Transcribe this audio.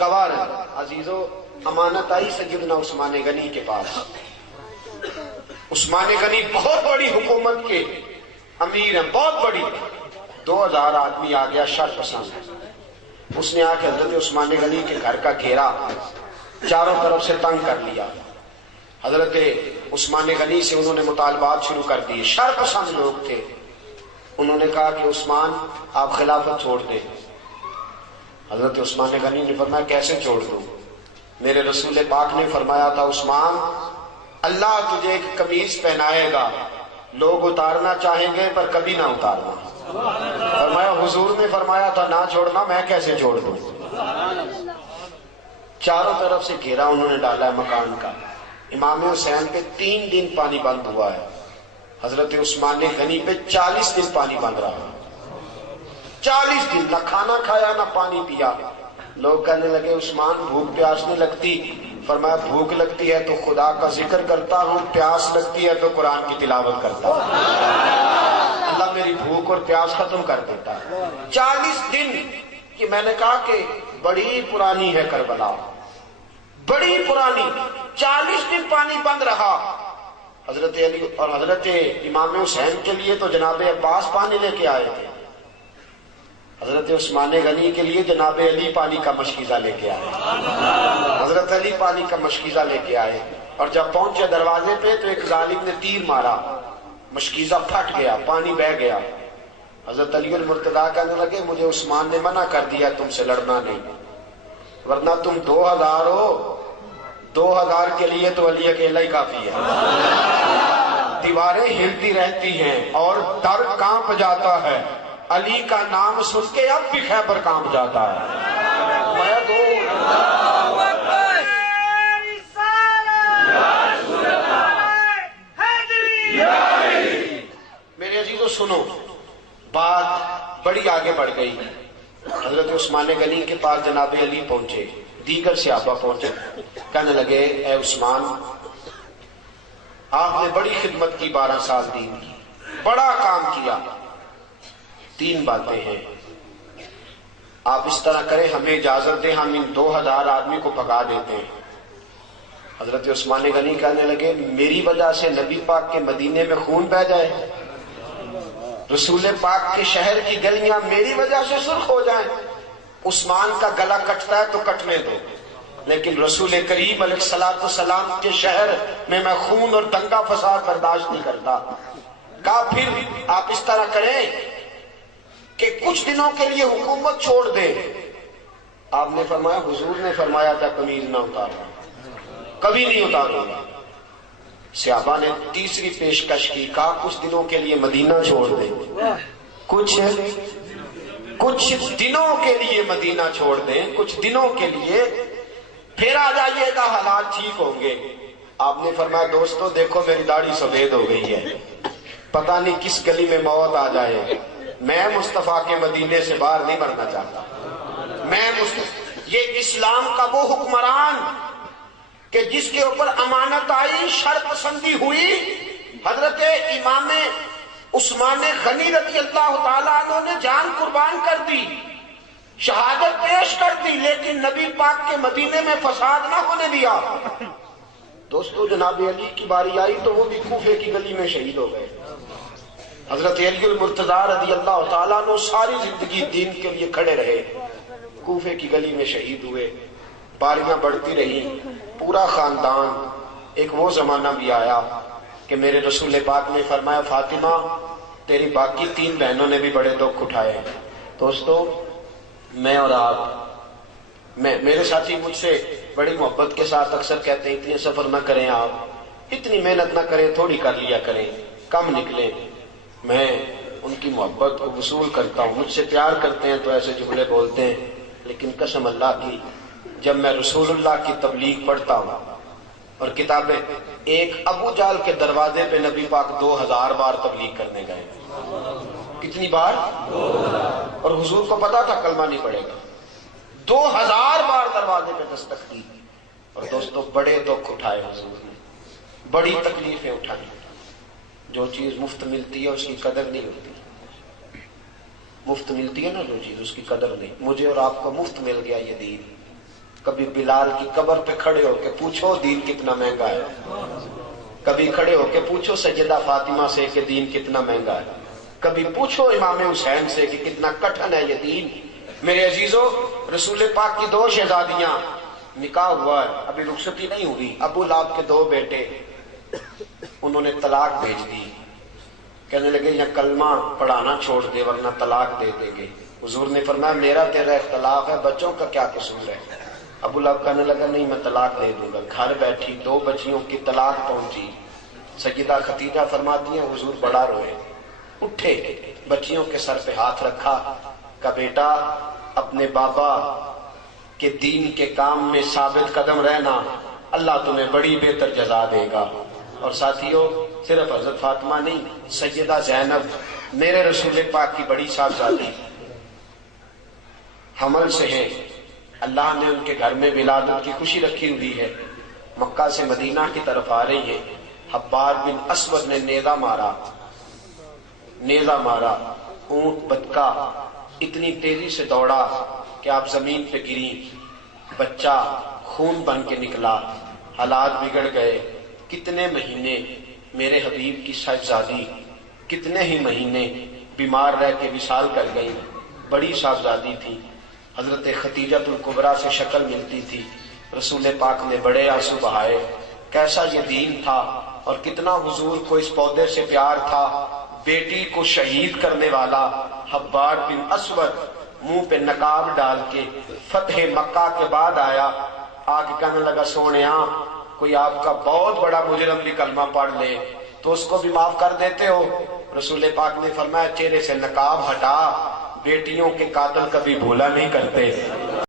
گوار ہیں عزیزو، امانت آئی سیدنا عثمان غنی کے پاس. عثمان غنی بہت بڑی حکومت کے امیر ہیں، بہت بڑی. 2000 آدمی آ گیا شر پسند. اس نے آ کے حضرت عثمان غنی کے گھر کا گھیرا چاروں طرف سے تنگ کر لیا. حضرت عثمان غنی سے انہوں نے مطالبات شروع کر دیے. شر پسند لوگ تھے. انہوں نے کہا کہ عثمان آپ خلافت چھوڑ دیں. حضرت عثمان غنی نے فرمایا کیسے چھوڑ دوں؟ میرے رسول پاک نے فرمایا تھا عثمان اللہ تجھے ایک قمیص پہنائے گا، لوگ اتارنا چاہیں گے پر کبھی نہ اتارنا. فرمایا حضور نے فرمایا تھا نہ چھوڑنا، میں کیسے چھوڑ دوں؟ چاروں طرف سے گھیرا انہوں نے ڈالا ہے مکان کا. امام حسین پہ 3 دن پانی بند ہوا ہے. حضرت عثمان غنی پہ 40 دن پانی بند رہا. 40 دن نہ کھانا کھایا نہ پانی پیا. لوگ کہنے لگے عثمان بھوک پیاس نہیں لگتی؟ فرمایا بھوک لگتی ہے تو خدا کا ذکر کرتا ہوں، پیاس لگتی ہے تو قرآن کی تلاوت کرتا ہوں. اللہ میری بھوک اور پیاس ختم کر دیتا ہے. 40 دن کہ میں نے کہا کہ بڑی پرانی ہے کربلا، بڑی پرانی. 40 دن پانی بند رہا. حضرت علی اور حضرت امام حسین کے لیے تو جناب عباس پانی لے کے آئے تھے. حضرت عثمان غنی کے لیے جناب علی پانی کا مشکیزہ لے کے آئے. حضرت علی پانی کا مشکیزہ لے کے آئے اور جب پہنچے دروازے پہ تو ایک ظالم نے تیر مارا، مشکیزہ پھٹ گیا، پانی بہہ گیا. حضرت علی المرتضیٰ کہنے لگے مجھے عثمان نے منع کر دیا تم سے لڑنا نہیں، ورنہ تم 2000 ہو، 2000 کے لیے تو علی اکیلا ہی کافی ہے. دیواریں ہلتی رہتی ہیں اور در کانپ جاتا ہے، علی کا نام سن کے اب بھی خیبر کانپ جاتا ہے. میرے عزیزو سنو، بات بڑی آگے بڑھ گئی. حضرت عثمان غنی کے پاس جناب علی پہنچے، دیگر صحابہ پہنچے. کہنے لگے اے عثمان آپ نے بڑی خدمت کی، 12 سال دین کی، بڑا کام کیا. 3 باتیں ہیں، آپ اس طرح کریں ہمیں اجازت دیں ہم ان 2000 آدمی کو بھگا دیتے ہیں. حضرت عثمان غنی کہنے لگے میری وجہ سے نبی پاک کے مدینے میں خون بہہ جائے، رسول پاک کے شہر کی گلیاں میری وجہ سے سرخ ہو جائیں. عثمان کا گلا کٹتا ہے تو کٹنے دو، لیکن رسول کریم علیہ السلام کے شہر میں میں خون اور دنگا فساد برداشت نہیں کرتا. کہا پھر آپ اس طرح کریں کہ کچھ دنوں کے لیے حکومت چھوڑ دیں. آپ نے فرمایا حضور نے فرمایا تھا قمیض نہ اتارنا، کبھی نہیں اتاروں گا. صحابہ نے تیسری پیشکش کی، کہا کچھ دنوں کے لیے مدینہ چھوڑ دیں، کچھ دنوں کے لیے مدینہ چھوڑ دیں، کچھ دنوں کے لیے، پھر آ جائیے گا حالات ٹھیک ہوں گے. آپ نے فرمایا دوستو دیکھو میری داڑھی سفید ہو گئی ہے، پتہ نہیں کس گلی میں موت آ جائے. میں مصطفیٰ کے مدینے سے باہر نہیں مرنا چاہتا. یہ اسلام کا وہ حکمران کہ جس کے اوپر امانت آئی، شر پسندی ہوئی، حضرت امام عثمان غنی رضی اللہ تعالیٰ عنہ نے جان قربان کر دی، شہادت پیش کر دی، لیکن نبی پاک کے مدینے میں فساد نہ ہونے دیا. دوستو جناب علی کی باری آئی تو وہ بھی کوفے کی گلی میں شہید ہو گئے. حضرت علی المرتضیٰ رضی اللہ تعالیٰ عنہ ساری زندگی دین کے لیے کھڑے رہے، کوفے کی گلی میں شہید ہوئے. باریاں بڑھتی رہی، پورا خاندان. ایک وہ زمانہ بھی آیا کہ میرے رسول پاک نے فرمایا فاطمہ تیری باقی 3 بہنوں نے بھی بڑے دکھ اٹھائے. دوستو میں اور آپ، میرے ساتھی مجھ سے بڑی محبت کے ساتھ اکثر کہتے ہیں اتنے سفر نہ کریں آپ، اتنی محنت نہ کریں، تھوڑی کر لیا کریں، کم نکلیں. میں ان کی محبت کو وصول کرتا ہوں، مجھ سے پیار کرتے ہیں تو ایسے جملے بولتے ہیں، لیکن قسم اللہ کی جب میں رسول اللہ کی تبلیغ پڑھتا ہوں اور کتابیں، ایک ابو جہل کے دروازے پہ نبی پاک 2000 بار تبلیغ کرنے گئے. کتنی بار؟ 2000. اور حضور کو پتا تھا کلمہ نہیں پڑے گا. 2000 بار دروازے پہ دستک دی. اور دوستو بڑے دکھ اٹھائے حضور نے، بڑی تکلیفیں اٹھائیں. جو چیز مفت ملتی ہے اس کی قدر نہیں ہوتی. مفت ملتی ہے نا جو چیز، اس کی قدر نہیں. مجھے اور آپ کو مفت مل گیا یہ دین، کبھی بلال کی قبر پہ کھڑے ہو کے پوچھو دین کتنا مہنگا ہے، کبھی کھڑے ہو کے پوچھو سیدہ فاطمہ سے کہ دین کتنا مہنگا ہے، کبھی پوچھو امام حسین سے کہ کتنا کٹھن ہے یہ دین۔ میرے عزیزو، رسول پاک کی 2 شہزادیاں، نکاح ہوا ہے، ابھی رخصتی نہیں ہوئی، ابو لہب کے 2 بیٹے، انہوں نے طلاق بھیج دی، کہنے لگے یا کلمہ پڑھانا چھوڑ دے ورنہ طلاق دے دیں گے۔ حضور نے فرمایا میرا تیرا اختلاف ہے، بچوں کا کیا قصور ہے؟ ابو لہب کہنے لگا نہیں میں طلاق دے دوں گا۔ گھر بیٹھی 2 بچیوں کی طلاق پہنچی، سیدہ خدیجہ فرماتی ہیں حضور بڑا روئے، اٹھے، بچیوں کے سر پہ ہاتھ رکھا، کہا بیٹا اپنے بابا کے دین کے کام میں ثابت قدم رہنا، اللہ تمہیں بڑی بہتر جزا دے گا۔ اور ساتھیوں، صرف حضرت فاطمہ نہیں، سیدہ زینب میرے رسول پاک کی بڑی صاحبزادی حمل سے ہیں، اللہ نے ان کے گھر میں ولادت کی خوشی رکھی ہوئی ہے، مکہ سے مدینہ کی طرف آ رہی ہیں، حبار بن اسود نے نیزہ مارا، اونٹ بدکا اتنی تیزی سے دوڑا کہ آپ زمین پہ گری، بچہ خون بن کے نکلا، حالات بگڑ گئے۔ کتنے مہینے میرے حبیب کی صاحبزادی کتنے ہی مہینے بیمار رہ کے وصال کر گئی، بڑی صاحبزادی تھی، حضرت خدیجۃ الکبریٰ سے شکل ملتی تھی۔ رسول پاک نے بڑے آنسو بہائے، کیسا یہ دین تھا اور کتنا حضور کو اس پودے سے پیار تھا۔ بیٹی کو شہید کرنے والا حبار بن اسود منہ پہ نقاب ڈال کے فتح مکہ کے بعد آیا، آگے کہنے لگا سونیاں کوئی آپ کا بہت بڑا مجرم بھی کلمہ پڑھ لے تو اس کو بھی معاف کر دیتے ہو؟ رسول پاک نے فرمایا چہرے سے نقاب ہٹا، بیٹیوں کے قاتل کبھی بھولا نہیں کرتے۔